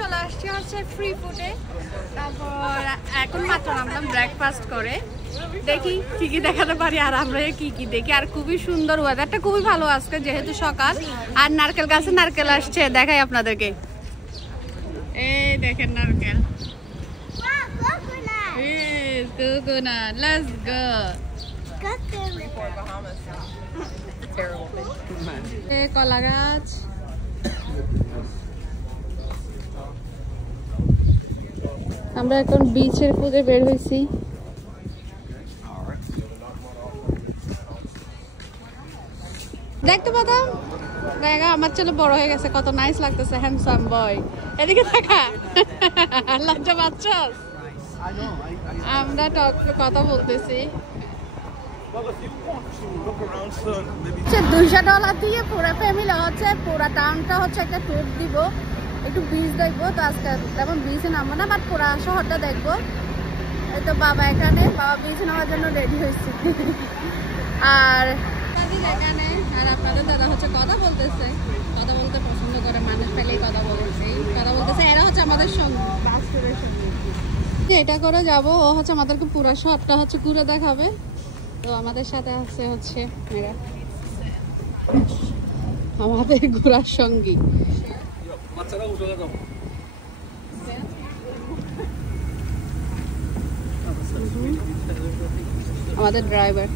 চলে আসছি হচ্ছে ফ্রি ফুডে। তারপর এখন মাত্র নামলাম ব্রেকফাস্ট করে, দেখি কি কি দেখাতে পারি আর আমরা কি কি দেখি। আর খুবই সুন্দর, ওয়েদারটা খুবই ভালো আজকে যেহেতু সকাল। আর নারকেল গাছে নারকেল আসছে, দেখাই আপনাদেরকে। এই দেখেন নারকেল, coconut, let's go. কলা গাছ, আমরা এখন বিচের খুঁজে বের হয়েছি। দেখতে পাতাম দেখা আমার ছেলে বড় হয়ে গেছে, কত নাইস লাগতেছে, হ্যান্ডসাম বয়। এদিকে দেখা, লজ্জা পাচ্ছস? আমরা কথা বলতেছি। $200 দিয়ে পুরো ফ্যামিলি হচ্ছে পুরো টাউনটা হচ্ছে একটা ট্যুর দিব, একটু বিচ দেখবো। তো আজকে তেমন বিচে নামবো না, বাট পুরো শহরটা দেখবো। এই তো বাবা এখানে, বাবা বিচ নেওয়ার জন্য রেডি হয়েছে। আর এখানে আর আপনাদের দাদা হচ্ছে কথা বলতেছে, কথা বলতে পছন্দ করে, মানুষ পেলেই কথা বলতেছে, কথা বলতেছে। এরা হচ্ছে আমাদের সঙ্গে এটা করে যাব, ও হচ্ছে আমাদেরকে পুরো শহরটা হচ্ছে ঘুরে দেখাবে। তো আমাদের সাথে আছে হচ্ছে এরা আমাদের ঘোরার সঙ্গী। আমাদের ড্রাইভার